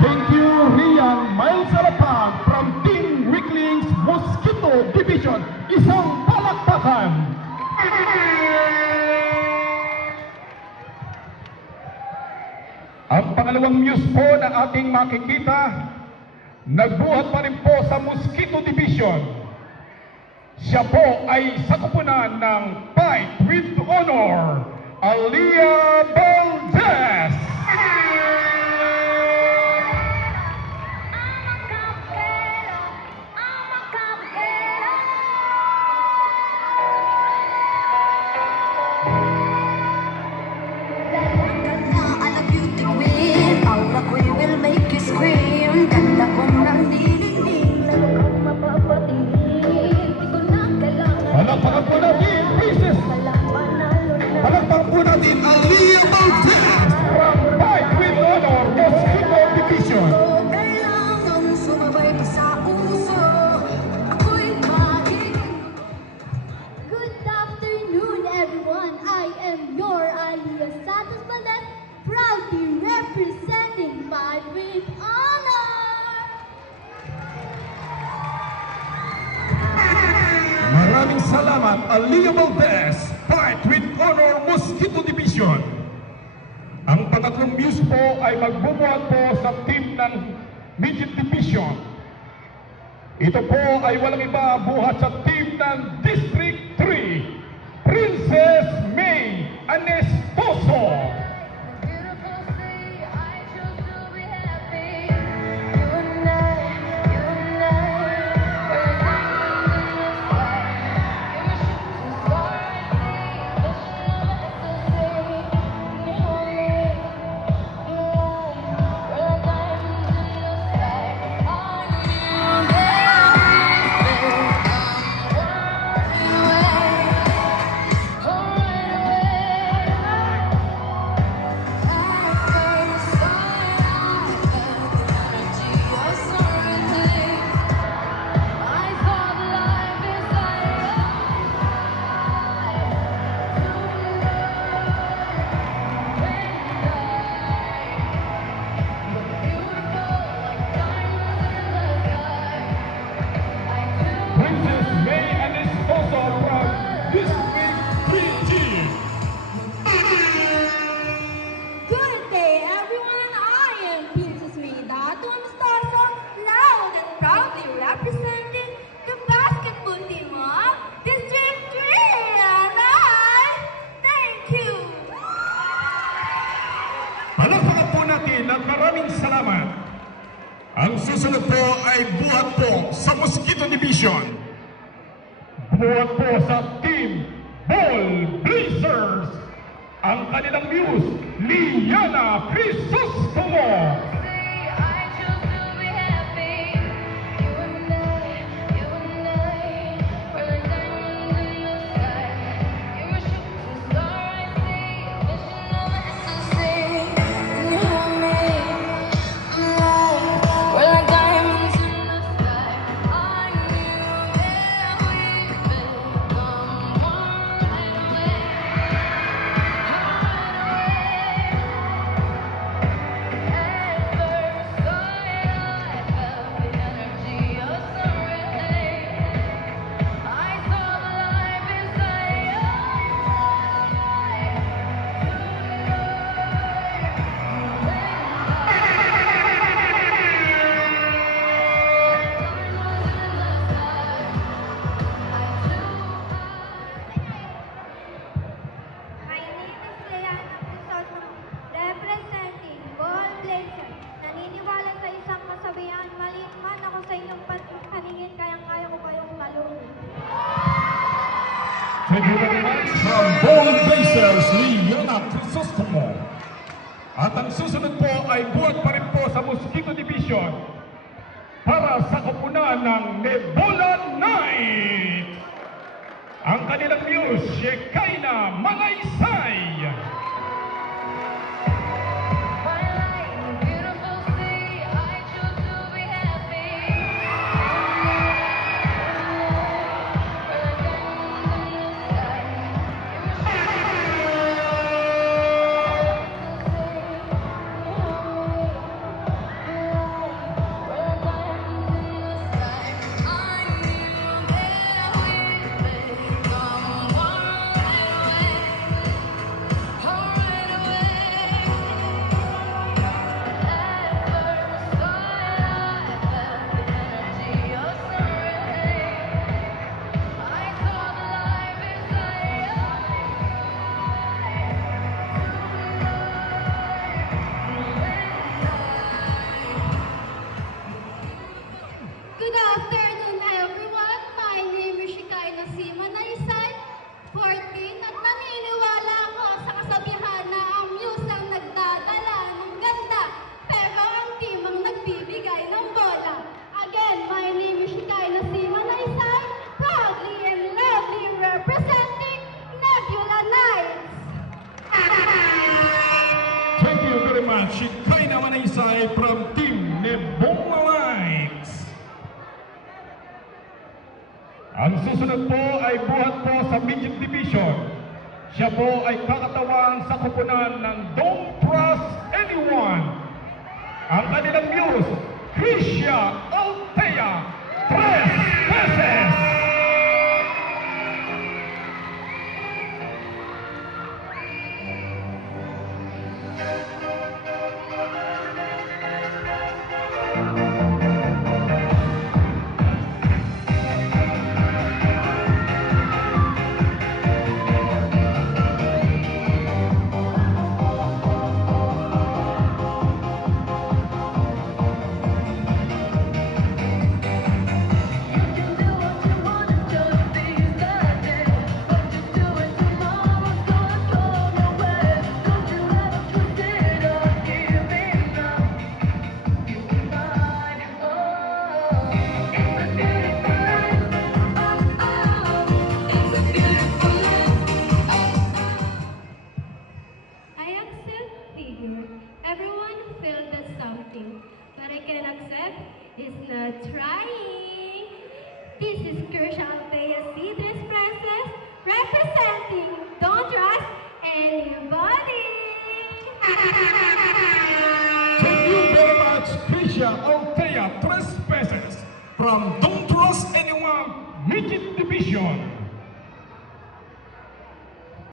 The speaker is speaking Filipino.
Thank you, Rian Miles Alapag from Team Weaklings Mosquito Division. Isang palakpakan. Ang pangalawang muse po na ating makikita, nagbuhat pa rin po sa Mosquito Division. Siya po ay sakupunan ng Fight with Honor, Alia Valdez. Palakpakan po natin, Princess! Palakpakan po natin, Alia Valdez from Fight with Honor, Mosquito Division. Good afternoon, everyone. I am your Alia Santos Valdez, proudly representing Fight with Honor. Maraming salamat, Alia Valdez, Fight with Honor, Mosquito Division. Ang pangatlong muse po ay magbubuhat po sa team ng Midget Division. Ito po ay walang iba, buhat sa team ng District 3, Princess May Anestoso. Princess May Anestoso from District 3 team. Good day, everyone. I am Princess Rita Anestoso, loud and proudly representing the basketball team of District 3. Alright? Thank you. Palakpakan po natin at maraming salamat. Ang susunod po ay buhat po sa Mosquito Division. Buhat po sa Team Ball Blazers. Ang kanilang muse, Liana Crisostomo. My name is Leana Crisostomo, representing Ball Blazers. Naniniwala sa isang kasabihan, maliit man ako sa inyong paningin, kayang-kaya ko kayong talunin. Thank you very much from Ball Blazers, Liana Crisostomo. At ang susunod po ay buhat pa rin po sa Mosquito Division para sa kupunan ng Nebula Night. Ang kanilang muse, Shekinah Malaysay. susunod po ay buhat po sa midget division. Siya po ay kakatawan sa kupunan ng Don't Trust Anyone. Ang kanilang muse, Krisha Altea, 3 pesos. I accept figure. Everyone felt that something. What I can accept is not trying. This is Krisha Altea Citrus Princess representing Don't Trust Anybody. Thank you very much, Krisha Altea, 3 pesos from Don't Trust Anyone Midget Division.